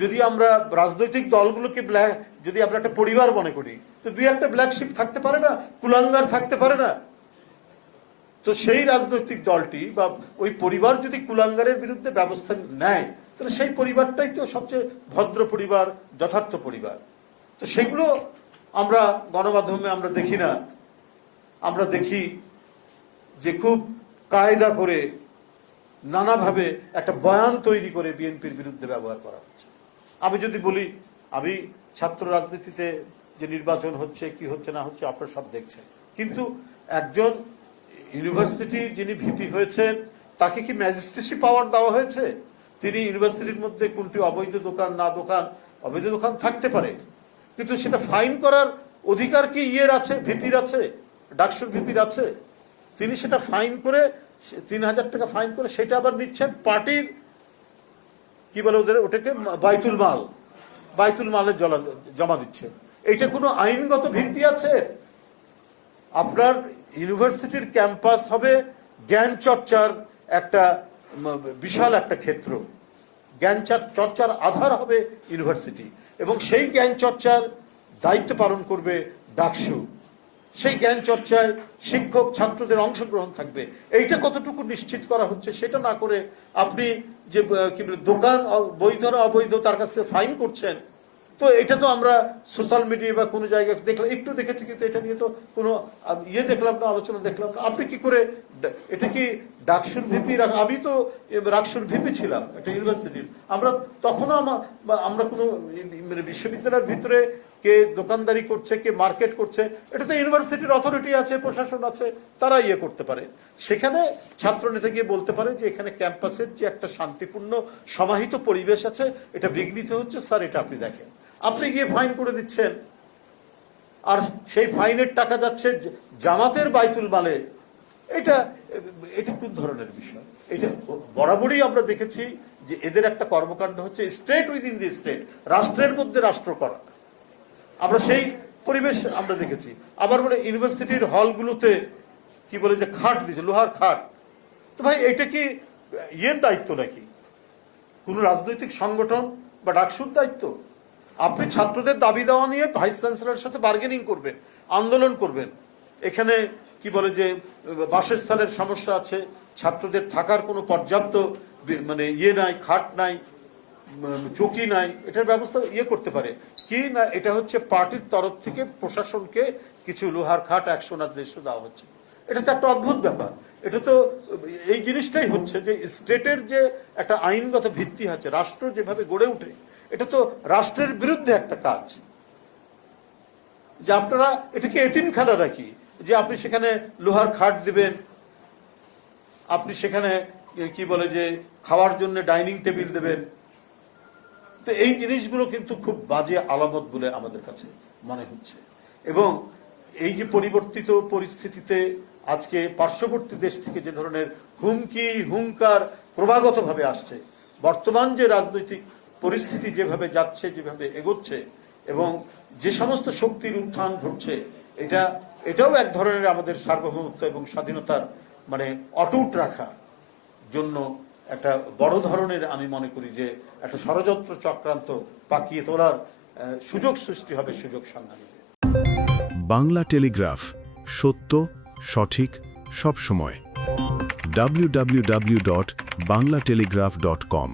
যদি আমরা রাজনৈতিক দলগুলোকে যদি আমরা একটা পরিবার মনে করি, তো দুই একটা ব্ল্যাক শিপ থাকতে পারে না, কুলাঙ্গার থাকতে পারে না? তো সেই রাজনৈতিক দলটি বা ওই পরিবার যদি কুলাঙ্গারের বিরুদ্ধে ব্যবস্থা নেয়, তাহলে সেই পরিবারটাই তো সবচেয়ে ভদ্র পরিবার, যথার্থ পরিবার। তো সেগুলো আমরা গণমাধ্যমে আমরা দেখি না। আমরা দেখি যে খুব কায়দা করে নানাভাবে একটা বয়ান তৈরি করে বিএনপির বিরুদ্ধে ব্যবহার করা হচ্ছে। আমি যদি বলি, আমি ছাত্র রাজনীতিতে যে নির্বাচন হচ্ছে কি হচ্ছে না হচ্ছে আপনারা সব দেখছেন, কিন্তু একজন ইউনিভার্সিটির যিনি ভিপি হয়েছেন তাকে কি ম্যাজিস্ট্রেসি পাওয়ার দেওয়া হয়েছে? তিনি ইউনিভার্সিটির মধ্যে কোনটি অবৈধ দোকান না দোকান, অবৈধ দোকান থাকতে পারে, কিন্তু সেটা ফাইন করার অধিকার কি ইয়ের আছে, ভিপির আছে, ডাকসুর ভিপির আছে? তিনি সেটা ফাইন করে ৩,০০০ টাকা ফাইন করে সেটা আবার নিচ্ছেন পার্টির কি বলে ওদের, ওটাকে বাইতুল মালে জমা দিচ্ছে। এইটা কোনো আইনগত ভিত্তি আছে? আপনার ইউনিভার্সিটির ক্যাম্পাস হবে জ্ঞান চর্চার একটা বিশাল একটা ক্ষেত্র, জ্ঞান চর্চার আধার হবে ইউনিভার্সিটি, এবং সেই জ্ঞান চর্চার দায়িত্ব পালন করবে ডাকসু। সেই জ্ঞান চর্চায় শিক্ষক ছাত্রদের অংশগ্রহণ থাকবে। এইটা কতটুকু নিশ্চিত করা হচ্ছে সেটা না করে আপনি যে কি বলে দোকান বৈধ না অবৈধ তার কাছ থেকে ফাইন করছেন। তো এটা তো আমরা সোশ্যাল মিডিয়া বা কোনো জায়গায় দেখলাম, একটু দেখেছি, কিন্তু এটা নিয়ে তো কোনো দেখলাম না, আলোচনা দেখলাম না। আপনি কি করে, এটা কি ডাকসুর ভিপি? আমি তো রাকসুর ভিপি ছিলাম একটা ইউনিভার্সিটির। আমরা তখনও আমরা কোনো বিশ্ববিদ্যালয়ের ভিতরে কে দোকানদারি করছে, কে মার্কেট করছে, এটা তো ইউনিভার্সিটির অথরিটি আছে, প্রশাসন আছে, তারা করতে পারে। সেখানে ছাত্র নেতা গিয়ে বলতে পারে যে এখানে ক্যাম্পাসের যে একটা শান্তিপূর্ণ সমাহিত পরিবেশ আছে, এটা বিঘ্নিত হচ্ছে, স্যার এটা আপনি দেখেন। আপনি গিয়ে ফাইন করে দিচ্ছেন, আর সেই ফাইনের টাকা যাচ্ছে জামাতের বাইতুল মালে। এটা কোন ধরনের বিষয়? এটা বরাবরই আমরা দেখেছি যে এদের একটা কর্মকাণ্ড হচ্ছে স্টেট উইদিন দি স্টেট, রাষ্ট্রের মধ্যে রাষ্ট্র করা। আমরা সেই পরিবেশ আমরা দেখেছি। আবার বলে ইউনিভার্সিটির হলগুলোতে কি বলে যে খাট দিচ্ছে, লোহার খাট। তো ভাই এটা কি দায়িত্ব নাকি কোন রাজনৈতিক সংগঠন বা ডাকসুর দায়িত্ব? আপনি ছাত্রদের দাবি দেওয়া নিয়ে ভাইস চ্যান্সেলরের সাথে বার্গেনিং করবেন, আন্দোলন করবেন। এখানে কি বলে যে বাসস্থানের সমস্যা আছে, ছাত্রদের থাকার কোনো পর্যাপ্ত মানে নাই, খাট নাই, চৌকি নাই, এটার ব্যবস্থা করতে পারে কি না? এটা হচ্ছে পার্টির তরফ থেকে প্রশাসনকে কিছু লোহার খাট 100 না 150 দেওয়া হচ্ছে। এটা তো একটা অদ্ভুত ব্যাপার। এটা তো এই জিনিসটাই হচ্ছে যে স্টেটের যে একটা আইনগত ভিত্তি আছে, রাষ্ট্র যেভাবে গড়ে ওঠে, এটা তো রাষ্ট্রের বিরুদ্ধে একটা কাজ। যে আপনারা এটাকে এতিমখানা নাকি যে আপনি সেখানে লোহার খাট দিবেন, আপনি সেখানে কি বলে যে খাওয়ার জন্য ডাইনিং টেবিল দেবেন? তো এই জিনিসগুলো কিন্তু খুব বাজে আলামত বলে আমাদের কাছে মনে হচ্ছে। এবং এই যে পরিবর্তিত পরিস্থিতিতে আজকে পার্শ্ববর্তী দেশ থেকে যে ধরনের হুমকি হুঙ্কার ক্রমাগতভাবে আসছে, বর্তমান যে রাজনৈতিক পরিস্থিতি যেভাবে যাচ্ছে, যেভাবে এগোচ্ছে, এবং যে সমস্ত শক্তির উত্থান ঘটছে, এটাও এক ধরনের আমাদের সার্বভৌমত্ব এবং স্বাধীনতার মানে অটুট রাখা জন্য একটা বড় ধরনের, আমি মনে করি যে একটা ষড়যন্ত্র চক্রান্ত পাকিয়ে তোলার সুযোগ সৃষ্টি হবে, সুযোগ সন্ধানীদের। বাংলা টেলিগ্রাফ, সত্য, সঠিক, সব সময়। www.banglatelegraph.com